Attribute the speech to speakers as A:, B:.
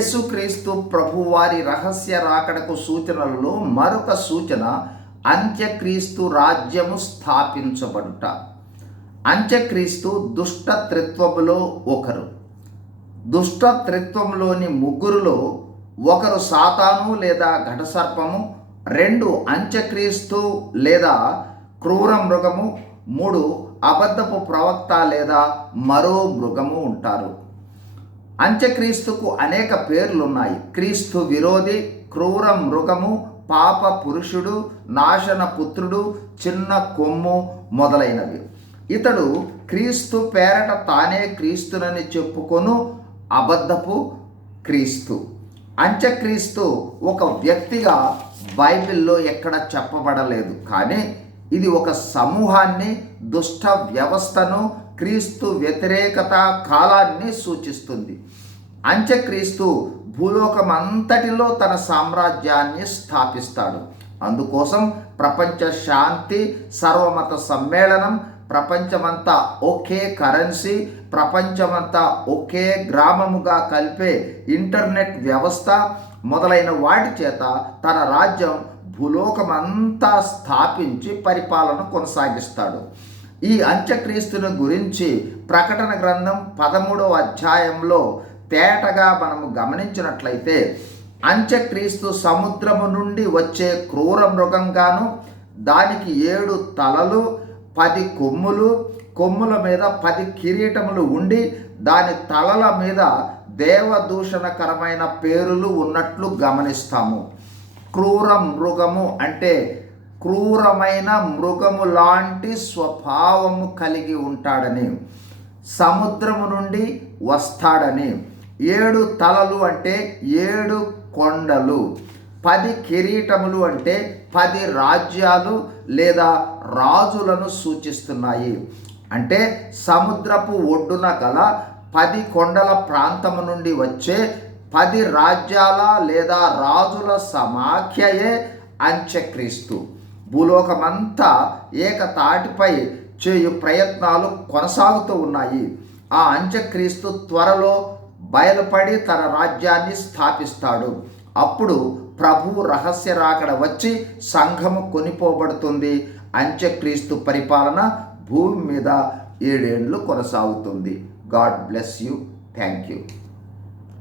A: యేసుక్రీస్తు ప్రభువారి రహస్య రాకడకు సూచనలలో మరొక సూచన అంత్యక్రీస్తు రాజ్యము స్థాపించబడుట. అంత్యక్రీస్తు దుష్టత్రిత్వములో ఒకరు. దుష్టత్రిత్వంలోని ముగ్గురులో ఒకరు సాతాను లేదా ఘటసర్పము రెండు అంత్యక్రీస్తు లేదా క్రూర మృగము మూడు అబద్ధపు ప్రవక్త లేదా మరో మృగము ఉంటారు. అంత్యక్రీస్తుకు అనేక పేర్లున్నాయి. క్రీస్తు విరోధి క్రూర మృగము పాప పురుషుడు నాశన పుత్రుడు చిన్న కొమ్ము మొదలైనవి. ఇతడు క్రీస్తు పేరట తానే క్రీస్తునని చెప్పుకొను అబద్ధపు క్రీస్తు. అంత్యక్రీస్తు ఒక వ్యక్తిగా బైబిల్లో ఎక్కడ చెప్పబడలేదు. కానీ ఇది ఒక సమూహాన్ని దుష్ట వ్యవస్థను క్రీస్తు వ్యతిరేకత కాలాన్ని సూచిస్తుంది. అంత్యక్రీస్తు భూలోకమంతటిలో తన సామ్రాజ్యాన్ని స్థాపిస్తాడు. అందుకోసం ప్రపంచ శాంతి సర్వమత సమ్మేళనం ప్రపంచమంతా ఒకే కరెన్సీ ప్రపంచమంతా ఒకే గ్రామముగా కలిపే ఇంటర్నెట్ వ్యవస్థ మొదలైన వాటి చేత తన రాజ్యం భూలోకమంతా స్థాపించి పరిపాలన కొనసాగిస్తాడు. ఈ అంత్యక్రీస్తుని గురించి ప్రకటన గ్రంథం పదమూడవ అధ్యాయంలో తేటగా మనము గమనించినట్లయితే అంత్యక్రీస్తు సముద్రము నుండి వచ్చే క్రూర మృగంగాను దానికి ఏడు తలలు పది కొమ్ములు కొమ్ముల మీద పది కిరీటములు ఉండి దాని తలల మీద దేవదూషణకరమైన పేరులు ఉన్నట్లు గమనిస్తాము. క్రూర మృగము అంటే క్రూరమైన మృగము లాంటి స్వభావము కలిగి ఉంటాడని సముద్రము నుండి వస్తాడని. ఏడు తలలు అంటే ఏడు కొండలు పది కిరీటములు అంటే పది రాజ్యాలు లేదా రాజులను సూచిస్తున్నాయి. అంటే సముద్రపు ఒడ్డున గల పది కొండల ప్రాంతము నుండి వచ్చే పది రాజ్యాల లేదా రాజుల సమాఖ్యయే అంత్యక్రీస్తు. భూలోకమంతా ఏకతాటిపై చేయు ప్రయత్నాలు కొనసాగుతూ ఉన్నాయి. ఆ అంత్యక్రీస్తు త్వరలో బయలుపడి తన రాజ్యాన్ని స్థాపిస్తాడు. అప్పుడు ప్రభు రహస్య రాకడ వచ్చి సంఘము కొనిపోబడుతుంది. అంత్యక్రీస్తు పరిపాలన భూమి మీద ఏడేండ్లు కొనసాగుతుంది. God bless you. Thank you.